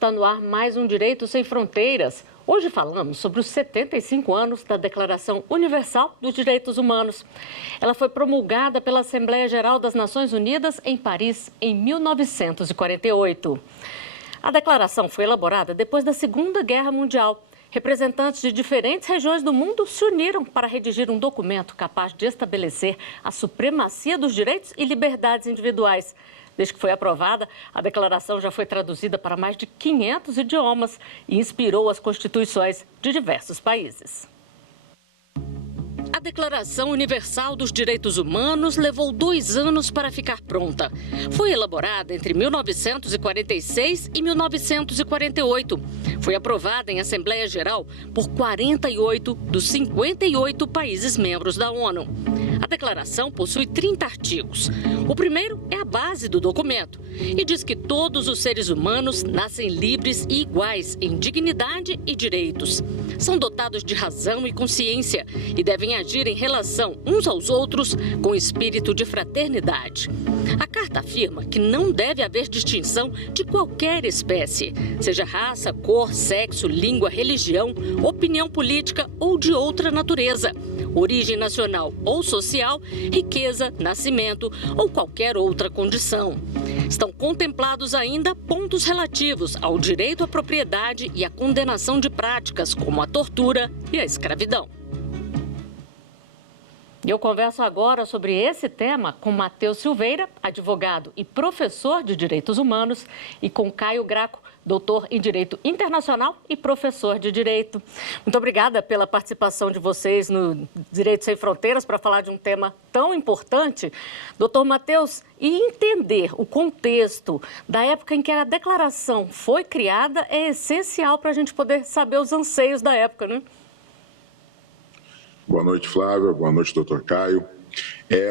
Está no ar mais um Direito Sem Fronteiras. Hoje falamos sobre os 75 anos da Declaração Universal dos Direitos Humanos. Ela foi promulgada pela Assembleia Geral das Nações Unidas em Paris em 1948. A declaração foi elaborada depois da Segunda Guerra Mundial. Representantes de diferentes regiões do mundo se uniram para redigir um documento capaz de estabelecer a supremacia dos direitos e liberdades individuais. Desde que foi aprovada, a declaração já foi traduzida para mais de 500 idiomas e inspirou as constituições de diversos países. A Declaração Universal dos Direitos Humanos levou 2 anos para ficar pronta. Foi elaborada entre 1946 e 1948. Foi aprovada em Assembleia Geral por 48 dos 58 países membros da ONU. A declaração possui 30 artigos. O primeiro é a base do documento e diz que todos os seres humanos nascem livres e iguais em dignidade e direitos. São dotados de razão e consciência e devem agir em relação uns aos outros com espírito de fraternidade. A Carta afirma que não deve haver distinção de qualquer espécie, seja raça, cor, sexo, língua, religião, opinião política ou de outra natureza, origem nacional ou social, riqueza, nascimento ou qualquer outra condição. Estão contemplados ainda pontos relativos ao direito à propriedade e à condenação de práticas como a tortura e a escravidão. Eu converso agora sobre esse tema com Matheus Silveira, advogado e professor de Direitos Humanos, e com Caio Graco, doutor em Direito Internacional e professor de Direito. Muito obrigada pela participação de vocês no Direito Sem Fronteiras para falar de um tema tão importante. Doutor Matheus, e entender o contexto da época em que a declaração foi criada é essencial para a gente poder saber os anseios da época, né? Boa noite, Flávia. Boa noite, doutor Caio.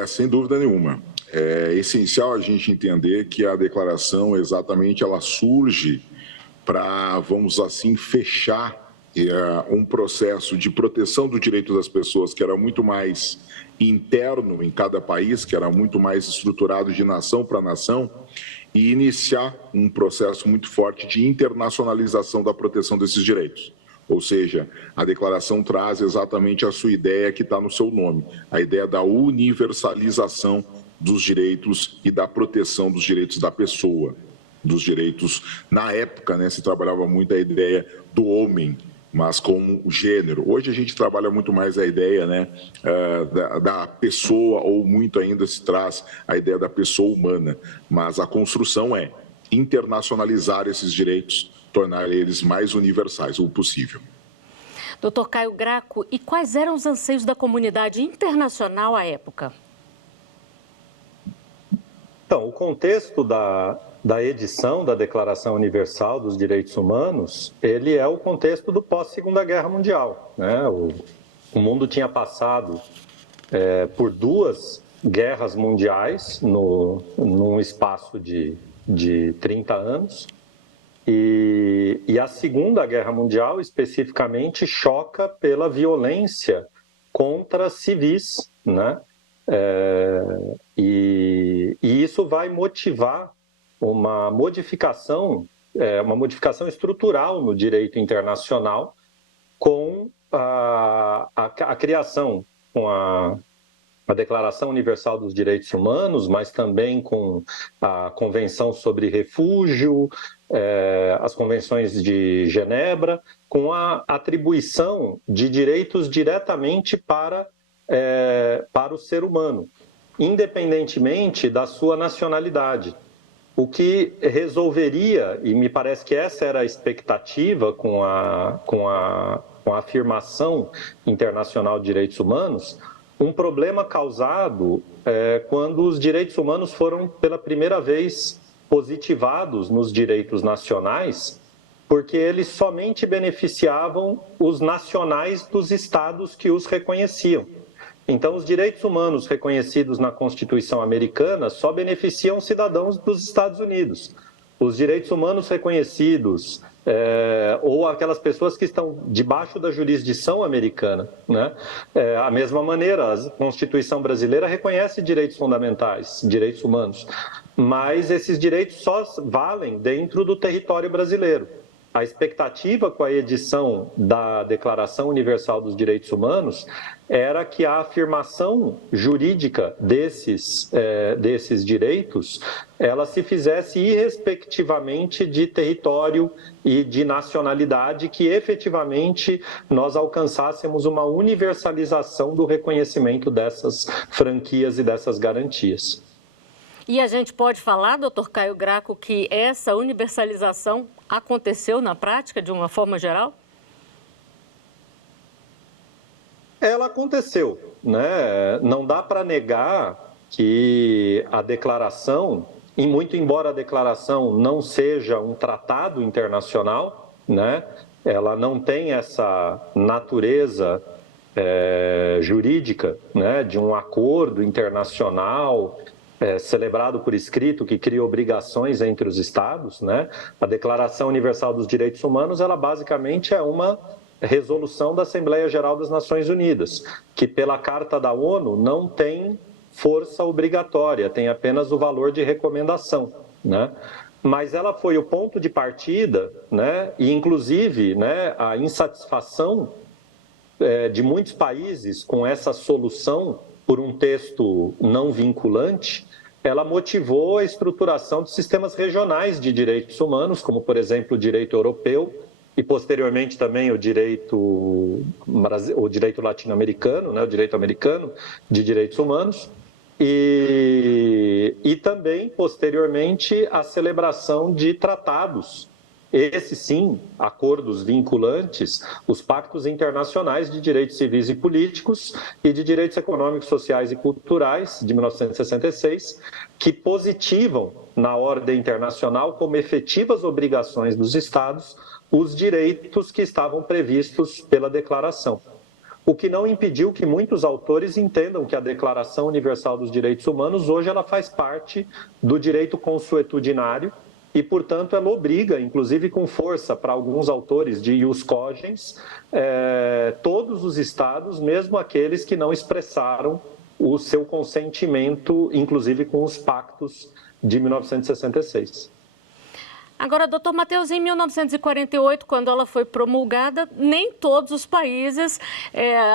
Sem dúvida nenhuma, é essencial a gente entender que a declaração, exatamente, ela surge para, vamos assim, fechar um processo de proteção do direito das pessoas que era muito mais interno em cada país, que era muito mais estruturado de nação para nação, e iniciar um processo muito forte de internacionalização da proteção desses direitos. Ou seja, a declaração traz exatamente a sua ideia que está no seu nome, a ideia da universalização dos direitos e da proteção dos direitos da pessoa, dos direitos. Na época, né, se trabalhava muito a ideia do homem, mas como gênero. Hoje a gente trabalha muito mais a ideia, né, da pessoa, ou muito ainda se traz a ideia da pessoa humana, mas a construção é internacionalizar esses direitos, tornar eles mais universais, o possível. Doutor Caio Graco, e quais eram os anseios da comunidade internacional à época? Então, o contexto da edição da Declaração Universal dos Direitos Humanos, ele é o contexto do pós-Segunda Guerra Mundial, né? O mundo tinha passado por 2 guerras mundiais num espaço de 30 anos, e a Segunda Guerra Mundial, especificamente, choca pela violência contra civis, né? E isso vai motivar uma modificação estrutural no direito internacional com a criação, com a Declaração Universal dos Direitos Humanos, mas também com a Convenção sobre Refúgio, as Convenções de Genebra, com a atribuição de direitos diretamente para o ser humano, independentemente da sua nacionalidade. O que resolveria, e me parece que essa era a expectativa com a afirmação internacional de direitos humanos, um problema causado quando os direitos humanos foram pela primeira vez positivados nos direitos nacionais, porque eles somente beneficiavam os nacionais dos estados que os reconheciam. Então, os direitos humanos reconhecidos na Constituição americana só beneficiam cidadãos dos Estados Unidos. Os direitos humanos reconhecidos ou aquelas pessoas que estão debaixo da jurisdição americana, né? A mesma maneira, a Constituição brasileira reconhece direitos fundamentais, direitos humanos, mas esses direitos só valem dentro do território brasileiro. A expectativa com a edição da Declaração Universal dos Direitos Humanos era que a afirmação jurídica desses direitos ela se fizesse irrespectivamente de território e de nacionalidade, que efetivamente nós alcançássemos uma universalização do reconhecimento dessas franquias e dessas garantias. E a gente pode falar, doutor Caio Graco, que essa universalização aconteceu na prática de uma forma geral? Ela aconteceu, né? Não dá para negar que a declaração, e muito embora a declaração não seja um tratado internacional, né? Ela não tem essa natureza jurídica, né? De um acordo internacional celebrado por escrito que cria obrigações entre os Estados, né? A Declaração Universal dos Direitos Humanos, ela basicamente é uma resolução da Assembleia Geral das Nações Unidas, que pela Carta da ONU não tem força obrigatória, tem apenas o valor de recomendação, né? Mas ela foi o ponto de partida, né? E inclusive, né, a insatisfação de muitos países com essa solução por um texto não vinculante, ela motivou a estruturação de sistemas regionais de direitos humanos, como, por exemplo, o direito europeu e, posteriormente, também o direito latino-americano, né, o direito americano de direitos humanos, e também, posteriormente, a celebração de tratados. Esses, sim, acordos vinculantes, os pactos internacionais de direitos civis e políticos e de direitos econômicos, sociais e culturais, de 1966, que positivam na ordem internacional como efetivas obrigações dos Estados os direitos que estavam previstos pela Declaração. O que não impediu que muitos autores entendam que a Declaração Universal dos Direitos Humanos hoje ela faz parte do direito consuetudinário, e, portanto, ela obriga, inclusive com força para alguns autores de ius cogens, todos os estados, mesmo aqueles que não expressaram o seu consentimento, inclusive com os pactos de 1966. Agora, doutor Matheus, em 1948, quando ela foi promulgada, nem todos os países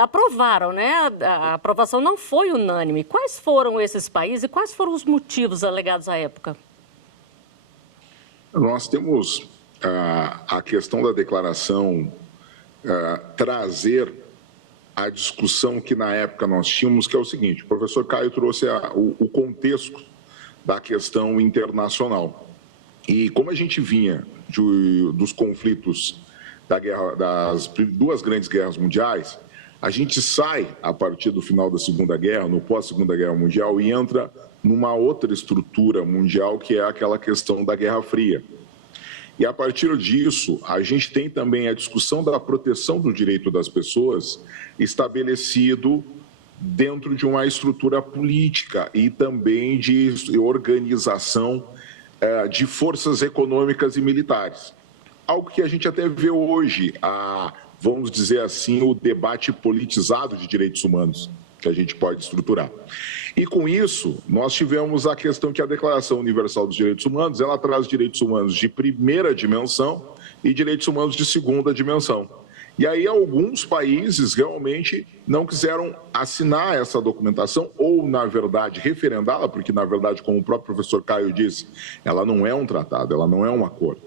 aprovaram, né? A aprovação não foi unânime. Quais foram esses países e quais foram os motivos alegados à época? Nós temos a questão da declaração trazer a discussão que na época nós tínhamos, que é o seguinte: o professor Caio trouxe o contexto da questão internacional. E como a gente vinha dos conflitos das duas grandes guerras mundiais, a gente sai, a partir do final da Segunda Guerra, no pós-Segunda Guerra Mundial, e entra numa outra estrutura mundial, que é aquela questão da Guerra Fria. E, a partir disso, a gente tem também a discussão da proteção do direito das pessoas estabelecido dentro de uma estrutura política e também de organização de forças econômicas e militares. Algo que a gente até vê hoje, vamos dizer assim, o debate politizado de direitos humanos, que a gente pode estruturar. E com isso, nós tivemos a questão que a Declaração Universal dos Direitos Humanos, ela traz direitos humanos de primeira dimensão e direitos humanos de segunda dimensão. E aí alguns países realmente não quiseram assinar essa documentação ou, na verdade, referendá-la, porque, na verdade, como o próprio professor Caio disse, ela não é um tratado, ela não é um acordo.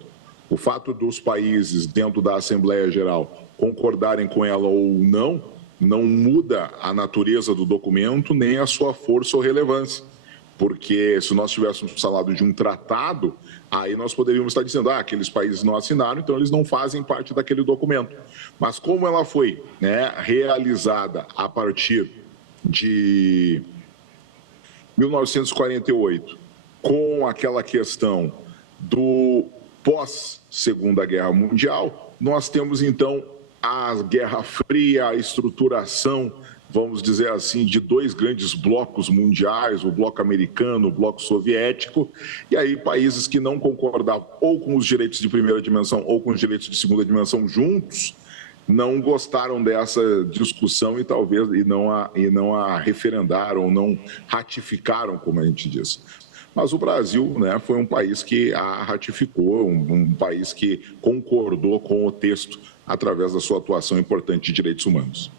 O fato dos países, dentro da Assembleia Geral, concordarem com ela ou não muda a natureza do documento nem a sua força ou relevância. Porque se nós tivéssemos falado de um tratado, aí nós poderíamos estar dizendo, aqueles países não assinaram, então eles não fazem parte daquele documento. Mas como ela foi, né, realizada a partir de 1948, com aquela questão do pós-Segunda Guerra Mundial, nós temos então a Guerra Fria, a estruturação vamos dizer assim, de dois grandes blocos mundiais, o bloco americano, o bloco soviético, e aí países que não concordavam ou com os direitos de primeira dimensão ou com os direitos de segunda dimensão juntos, não gostaram dessa discussão e talvez não a referendaram, ou não ratificaram, como a gente diz. Mas o Brasil, né, foi um país que a ratificou, um país que concordou com o texto através da sua atuação importante de direitos humanos.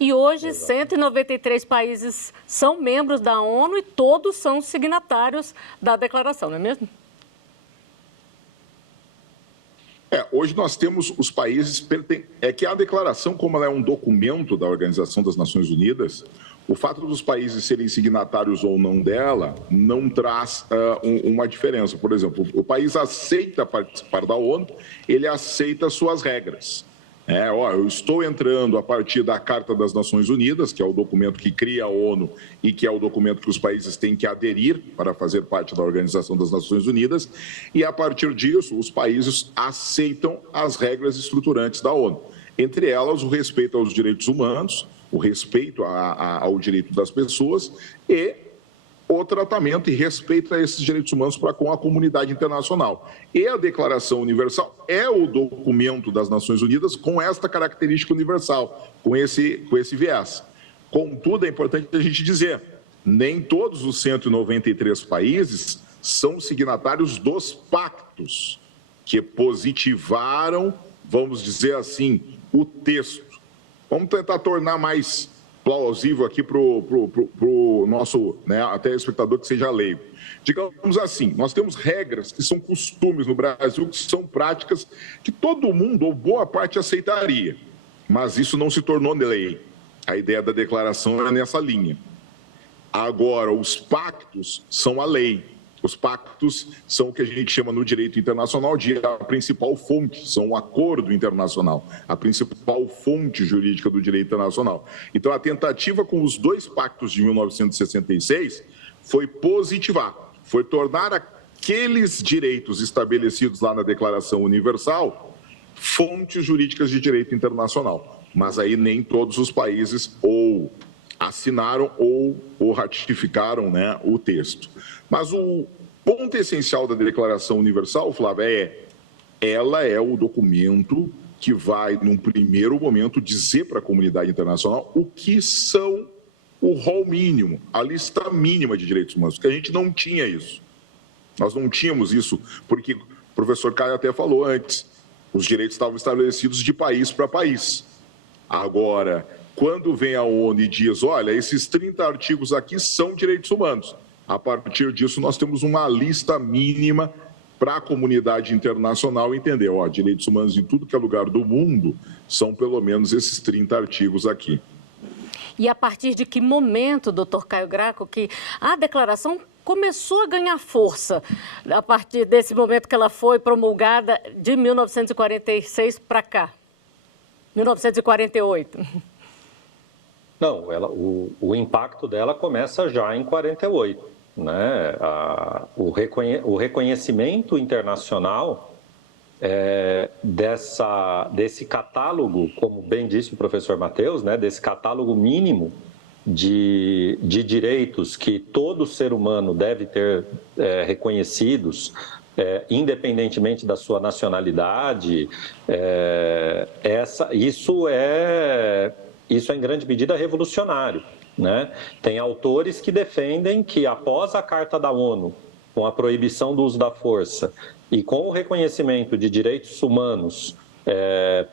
E hoje, 193 países são membros da ONU e todos são signatários da declaração, não é mesmo? Hoje nós temos os países... É que a declaração, como ela é um documento da Organização das Nações Unidas, o fato dos países serem signatários ou não dela não traz uma diferença. Por exemplo, o país aceita participar da ONU, ele aceita suas regras. Eu estou entrando a partir da Carta das Nações Unidas, que é o documento que cria a ONU e que é o documento que os países têm que aderir para fazer parte da Organização das Nações Unidas, e a partir disso os países aceitam as regras estruturantes da ONU, entre elas o respeito aos direitos humanos, o respeito ao direito das pessoas e o tratamento e respeito a esses direitos humanos para com a comunidade internacional. E a Declaração Universal é o documento das Nações Unidas com esta característica universal, com esse viés. Contudo, é importante a gente dizer, nem todos os 193 países são signatários dos pactos que positivaram, vamos dizer assim, o texto. Vamos tentar tornar mais plausível aqui para o nosso, né, até espectador que seja leigo. Digamos assim, nós temos regras que são costumes no Brasil, que são práticas que todo mundo, ou boa parte, aceitaria, mas isso não se tornou lei. A ideia da declaração é nessa linha. Agora, os pactos são a lei. Os pactos são o que a gente chama no direito internacional de a principal fonte, são o acordo internacional, a principal fonte jurídica do direito internacional. Então, a tentativa com os dois pactos de 1966 foi positivar, foi tornar aqueles direitos estabelecidos lá na Declaração Universal fontes jurídicas de direito internacional. Mas aí nem todos os países ou assinaram ou ratificaram, né, o texto. Mas o ponto essencial da Declaração Universal, Flávia, ela é o documento que vai, num primeiro momento, dizer para a comunidade internacional o que são o rol mínimo, a lista mínima de direitos humanos, porque a gente não tinha isso. Nós não tínhamos isso, porque o professor Caio até falou antes, os direitos estavam estabelecidos de país para país. Agora, quando vem a ONU e diz, olha, esses 30 artigos aqui são direitos humanos, a partir disso nós temos uma lista mínima para a comunidade internacional entender, direitos humanos em tudo que é lugar do mundo são pelo menos esses 30 artigos aqui. E a partir de que momento, doutor Caio Graco, que a declaração começou a ganhar força? A partir desse momento que ela foi promulgada de 1946 para cá, 1948. Não, o impacto dela começa já em 48, né? O reconhecimento internacional desse catálogo, como bem disse o professor Matheus, né? Desse catálogo mínimo de direitos que todo ser humano deve ter reconhecidos, independentemente da sua nacionalidade, isso é em grande medida revolucionário, né? Tem autores que defendem que após a Carta da ONU, com a proibição do uso da força e com o reconhecimento de direitos humanos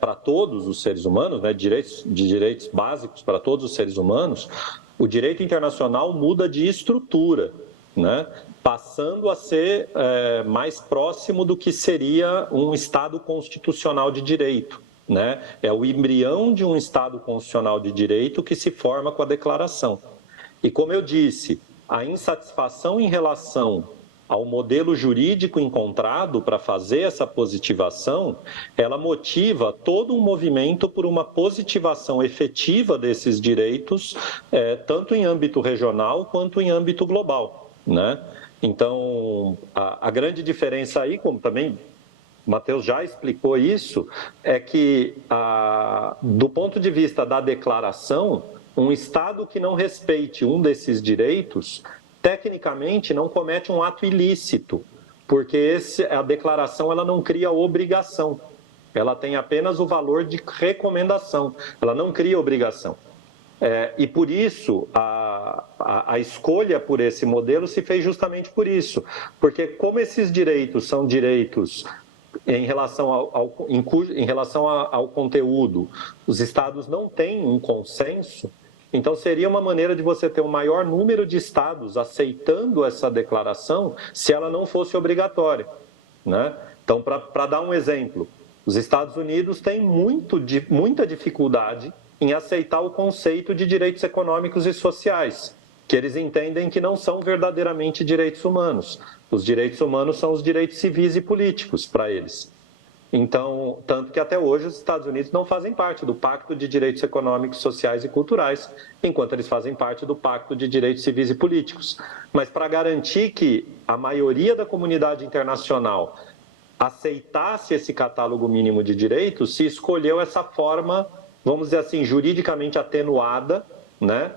para todos os seres humanos, né? direitos básicos para todos os seres humanos, o direito internacional muda de estrutura, né? Passando a ser mais próximo do que seria um Estado constitucional de direito. Né? É o embrião de um Estado constitucional de direito que se forma com a declaração. E como eu disse, a insatisfação em relação ao modelo jurídico encontrado para fazer essa positivação, ela motiva todo um movimento por uma positivação efetiva desses direitos, tanto em âmbito regional quanto em âmbito global, né? Então, a grande diferença aí, como também Matheus já explicou isso, é que, do ponto de vista da declaração, Um Estado que não respeite um desses direitos, tecnicamente, não comete um ato ilícito, porque a declaração ela não cria obrigação, ela tem apenas o valor de recomendação, ela não cria obrigação. E por isso, a escolha por esse modelo se fez justamente por isso, porque como esses direitos são direitos em relação ao conteúdo, os Estados não têm um consenso, então seria uma maneira de você ter um maior número de Estados aceitando essa declaração se ela não fosse obrigatória, né? Então, para dar um exemplo, os Estados Unidos têm muita dificuldade em aceitar o conceito de direitos econômicos e sociais, que eles entendem que não são verdadeiramente direitos humanos. Os direitos humanos são os direitos civis e políticos para eles. Então, tanto que até hoje os Estados Unidos não fazem parte do Pacto de Direitos Econômicos, Sociais e Culturais, enquanto eles fazem parte do Pacto de Direitos Civis e Políticos. Mas para garantir que a maioria da comunidade internacional aceitasse esse catálogo mínimo de direitos, se escolheu essa forma, vamos dizer assim, juridicamente atenuada, né?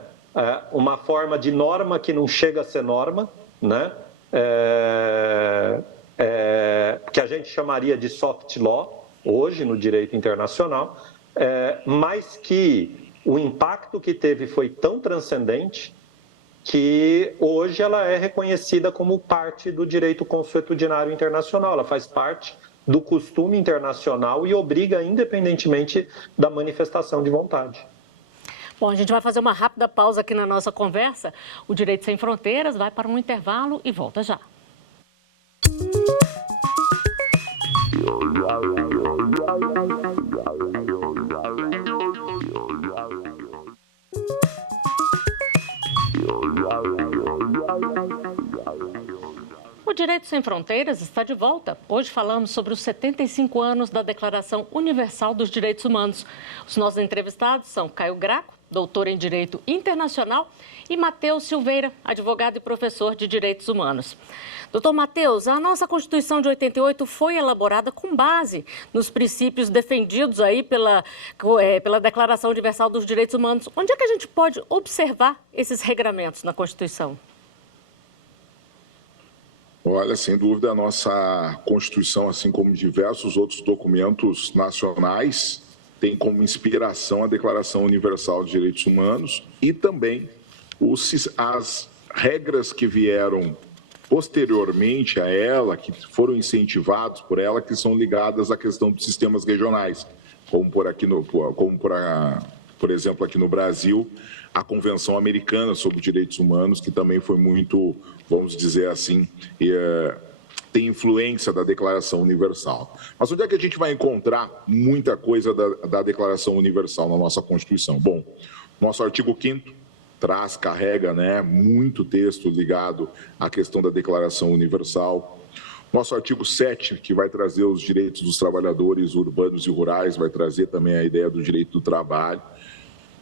Uma forma de norma que não chega a ser norma, né? Que a gente chamaria de soft law, hoje no direito internacional, mas que o impacto que teve foi tão transcendente que hoje ela é reconhecida como parte do direito consuetudinário internacional, ela faz parte do costume internacional e obriga independentemente da manifestação de vontade. Bom, a gente vai fazer uma rápida pausa aqui na nossa conversa. O Direito Sem Fronteiras vai para um intervalo e volta já. O Direito Sem Fronteiras está de volta. Hoje falamos sobre os 75 anos da Declaração Universal dos Direitos Humanos. Os nossos entrevistados são Caio Graco, doutor em Direito Internacional, e Matheus Silveira, advogado e professor de Direitos Humanos. Doutor Matheus, a nossa Constituição de 88 foi elaborada com base nos princípios defendidos aí pela Declaração Universal dos Direitos Humanos. Onde é que a gente pode observar esses regramentos na Constituição? Olha, sem dúvida, a nossa Constituição, assim como diversos outros documentos nacionais, tem como inspiração a Declaração Universal de Direitos Humanos e também as regras que vieram posteriormente a ela, que foram incentivados por ela, que são ligadas à questão dos sistemas regionais, como por exemplo, aqui no Brasil, a Convenção Americana sobre Direitos Humanos, que também foi muito, vamos dizer assim, tem influência da Declaração Universal. Mas onde é que a gente vai encontrar muita coisa da Declaração Universal na nossa Constituição? Bom, nosso artigo 5º carrega, né, muito texto ligado à questão da Declaração Universal. Nosso artigo 7, que vai trazer os direitos dos trabalhadores urbanos e rurais, vai trazer também a ideia do direito do trabalho.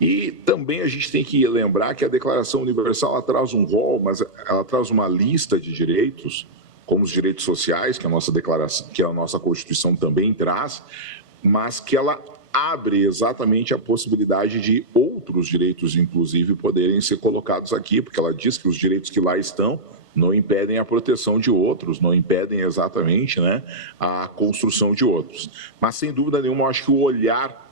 E também a gente tem que lembrar que a Declaração Universal ela traz um rol, mas ela traz uma lista de direitos, como os direitos sociais, que a nossa declaração, que a nossa Constituição também traz, mas que ela abre exatamente a possibilidade de outros direitos, inclusive, poderem ser colocados aqui, porque ela diz que os direitos que lá estão não impedem a proteção de outros, não impedem exatamente, né, a construção de outros. Mas, sem dúvida nenhuma, eu acho que o olhar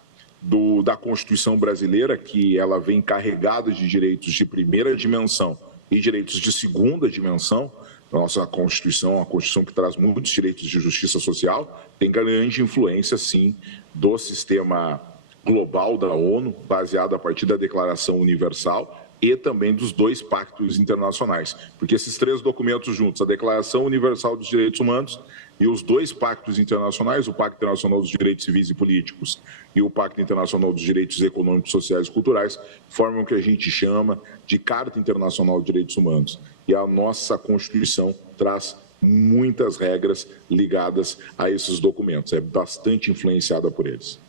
da Constituição brasileira, que ela vem carregada de direitos de primeira dimensão e direitos de segunda dimensão, a nossa Constituição, a Constituição que traz muitos direitos de justiça social, tem grande influência, sim, do sistema global da ONU, baseado a partir da Declaração Universal e também dos 2 pactos internacionais. Porque esses 3 documentos juntos, a Declaração Universal dos Direitos Humanos e os 2 pactos internacionais, o Pacto Internacional dos Direitos Civis e Políticos e o Pacto Internacional dos Direitos Econômicos, Sociais e Culturais, formam o que a gente chama de Carta Internacional de Direitos Humanos. E a nossa Constituição traz muitas regras ligadas a esses documentos, é bastante influenciada por eles.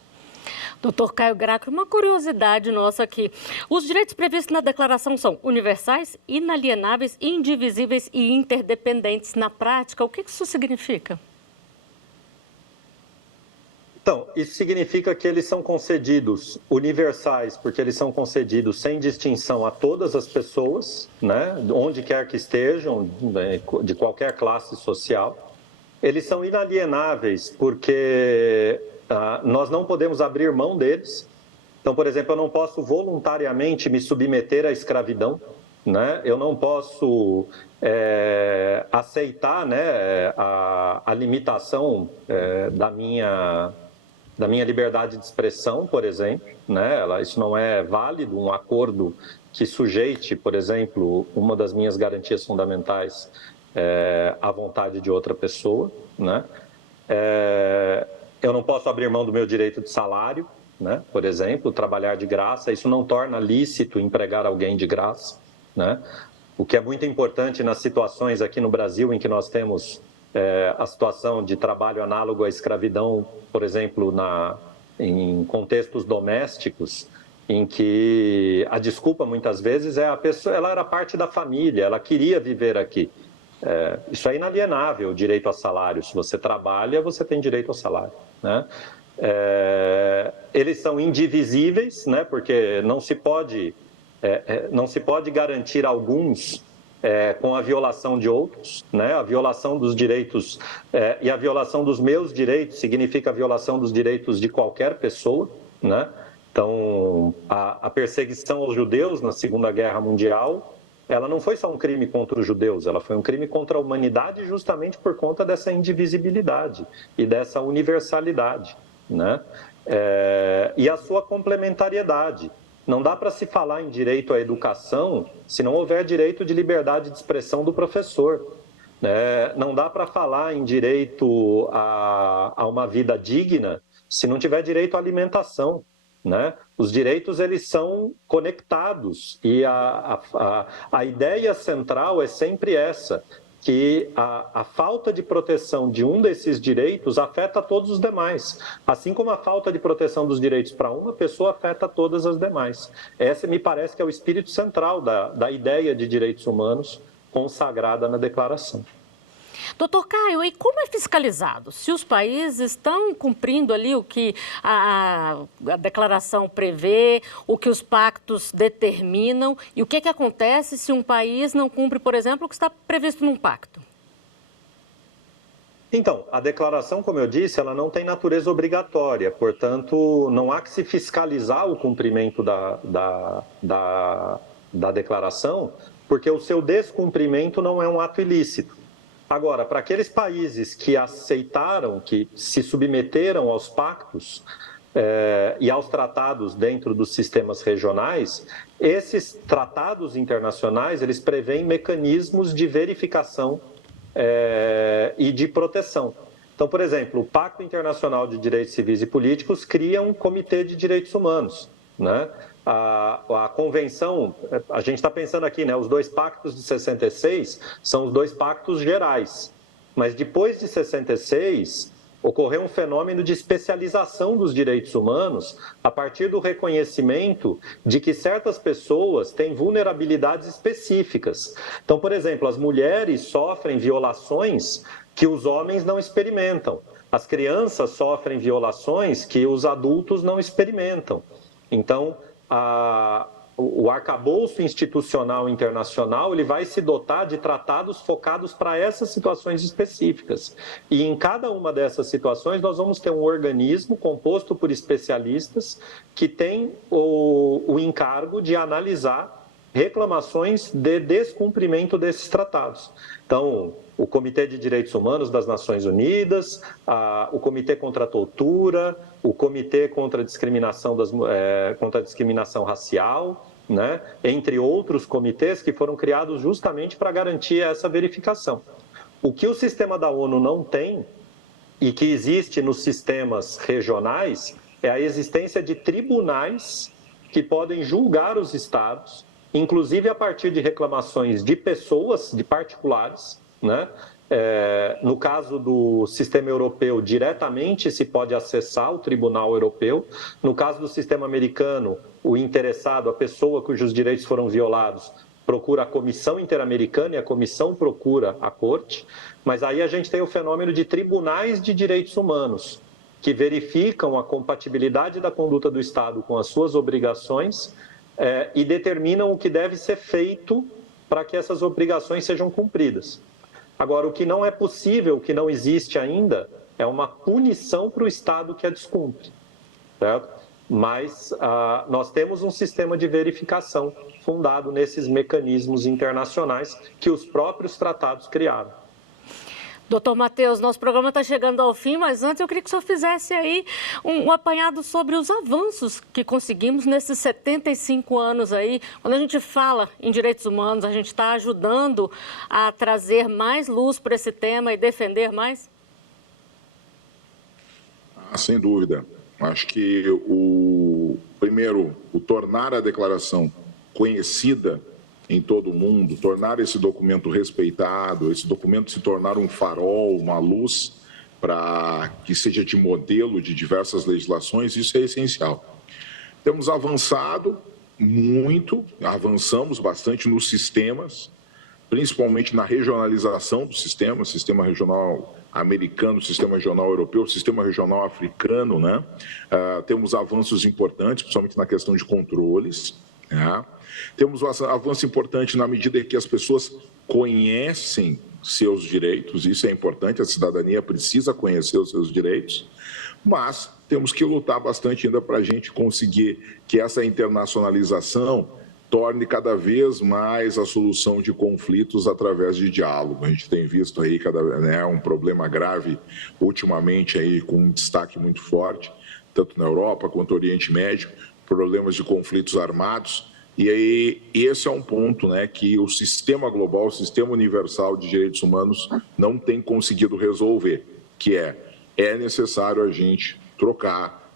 Doutor Caio Graco, uma curiosidade nossa aqui. Os direitos previstos na declaração são universais, inalienáveis, indivisíveis e interdependentes. Na prática, o que isso significa? Então, isso significa que eles são concedidos universais, porque eles são concedidos sem distinção a todas as pessoas, né? Onde quer que estejam, de qualquer classe social. Eles são inalienáveis, porque nós não podemos abrir mão deles. Então, por exemplo, eu não posso voluntariamente me submeter à escravidão, né? Eu não posso aceitar, né, a limitação da minha liberdade de expressão, por exemplo, né? Isso não é válido, um acordo que sujeite, por exemplo, uma das minhas garantias fundamentais à vontade de outra pessoa, né? Eu não posso abrir mão do meu direito de salário, né? Por exemplo, trabalhar de graça, isso não torna lícito empregar alguém de graça, né? O que é muito importante nas situações aqui no Brasil em que nós temos a situação de trabalho análogo à escravidão, por exemplo, em contextos domésticos, em que a desculpa muitas vezes é a pessoa, ela era parte da família, ela queria viver aqui. Isso é inalienável, o direito a salário. Se você trabalha, você tem direito ao salário, né? Eles são indivisíveis, né? Porque não se pode garantir alguns com a violação de outros, né? A violação dos direitos e a violação dos meus direitos significa a violação dos direitos de qualquer pessoa, né? Então, a perseguição aos judeus na Segunda Guerra Mundial, ela não foi só um crime contra os judeus, ela foi um crime contra a humanidade justamente por conta dessa indivisibilidade e dessa universalidade, né? E a sua complementariedade. Não dá para se falar em direito à educação se não houver direito de liberdade de expressão do professor. Não dá para falar em direito a uma vida digna se não tiver direito à alimentação, né? Os direitos, eles são conectados e a ideia central é sempre essa, que a falta de proteção de um desses direitos afeta todos os demais, assim como a falta de proteção dos direitos para uma pessoa afeta todas as demais. Essa me parece que é o espírito central da ideia de direitos humanos consagrada na Declaração. Doutor Caio, e como é fiscalizado? Se os países estão cumprindo ali o que a declaração prevê, o que os pactos determinam, e o que acontece se um país não cumpre, por exemplo, o que está previsto num pacto? Então, a declaração, como eu disse, ela não tem natureza obrigatória, portanto, não há que se fiscalizar o cumprimento da declaração, porque o seu descumprimento não é um ato ilícito. Agora, para aqueles países que aceitaram, que se submeteram aos pactos e aos tratados dentro dos sistemas regionais, esses tratados internacionais, eles prevêem mecanismos de verificação e de proteção. Então, por exemplo, o Pacto Internacional de Direitos Civis e Políticos cria um Comitê de Direitos Humanos, né? A convenção, a gente está pensando aqui, né? Os dois pactos de 66 são os dois pactos gerais, mas depois de 66 ocorreu um fenômeno de especialização dos direitos humanos a partir do reconhecimento de que certas pessoas têm vulnerabilidades específicas. Então, por exemplo, as mulheres sofrem violações que os homens não experimentam, as crianças sofrem violações que os adultos não experimentam. Então, o arcabouço institucional internacional, ele vai se dotar de tratados focados para essas situações específicas. E em cada uma dessas situações nós vamos ter um organismo composto por especialistas que tem o encargo de analisar reclamações de descumprimento desses tratados. Então, o Comitê de Direitos Humanos das Nações Unidas, o Comitê contra a Tortura, o Comitê contra a Discriminação, contra a discriminação Racial, né? Entre outros comitês que foram criados justamente para garantir essa verificação. O que o sistema da ONU não tem e que existe nos sistemas regionais é a existência de tribunais que podem julgar os estados, inclusive a partir de reclamações de pessoas, de particulares, né? No caso do sistema europeu, diretamente se pode acessar o Tribunal Europeu. No caso do sistema americano, o interessado, a pessoa cujos direitos foram violados, procura a Comissão Interamericana e a Comissão procura a Corte. Mas aí a gente tem o fenômeno de tribunais de direitos humanos, que verificam a compatibilidade da conduta do Estado com as suas obrigações e determinam o que deve ser feito para que essas obrigações sejam cumpridas. Agora, o que não é possível, o que não existe ainda, é uma punição para o Estado que a descumpre, certo? Mas nós temos um sistema de verificação fundado nesses mecanismos internacionais que os próprios tratados criaram. Doutor Matheus, nosso programa está chegando ao fim, mas antes eu queria que o senhor fizesse aí um apanhado sobre os avanços que conseguimos nesses 75 anos aí. Quando a gente fala em direitos humanos, a gente está ajudando a trazer mais luz para esse tema e defender mais? Sem dúvida. Acho que primeiro, o tornar a declaração conhecida em todo o mundo, tornar esse documento respeitado, esse documento se tornar um farol, uma luz para que seja de modelo de diversas legislações, isso é essencial. Temos avançado muito, avançamos bastante nos sistemas, principalmente na regionalização do sistema regional americano, sistema regional europeu, sistema regional africano, né? Temos avanços importantes, principalmente na questão de controles, né? Temos um avanço importante na medida em que as pessoas conhecem seus direitos, isso é importante, a cidadania precisa conhecer os seus direitos, mas temos que lutar bastante ainda para a gente conseguir que essa internacionalização torne cada vez mais a solução de conflitos através de diálogo. A gente tem visto aí um problema grave ultimamente aí com um destaque muito forte, tanto na Europa quanto no Oriente Médio, problemas de conflitos armados. E aí, esse é um ponto, né, que o sistema global, o sistema universal de direitos humanos não tem conseguido resolver, que é necessário a gente trocar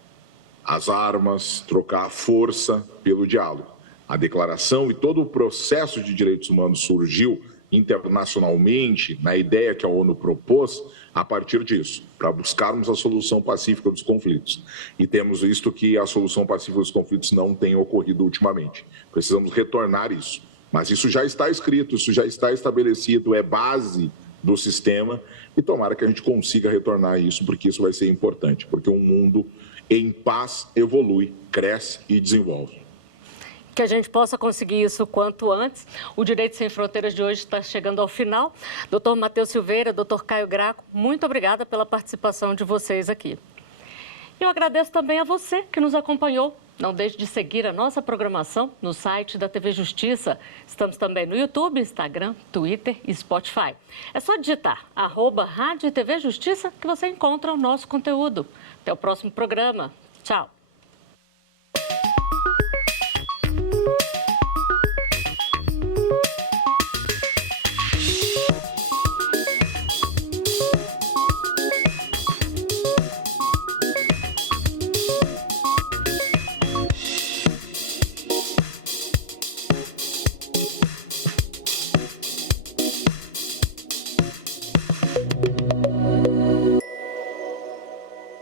as armas, trocar a força pelo diálogo. A declaração e todo o processo de direitos humanos surgiu internacionalmente na ideia que a ONU propôs a partir disso, para buscarmos a solução pacífica dos conflitos. E temos visto que a solução pacífica dos conflitos não tem ocorrido ultimamente. Precisamos retornar isso. Mas isso já está escrito, isso já está estabelecido, é base do sistema e tomara que a gente consiga retornar isso, porque isso vai ser importante, porque um mundo em paz evolui, cresce e desenvolve. Que a gente possa conseguir isso quanto antes. O Direito Sem Fronteiras de hoje está chegando ao final. Doutor Matheus Silveira, doutor Caio Graco, muito obrigada pela participação de vocês aqui. Eu agradeço também a você que nos acompanhou. Não deixe de seguir a nossa programação no site da TV Justiça. Estamos também no YouTube, Instagram, Twitter e Spotify. É só digitar @Rádio TV Justiça que você encontra o nosso conteúdo. Até o próximo programa. Tchau.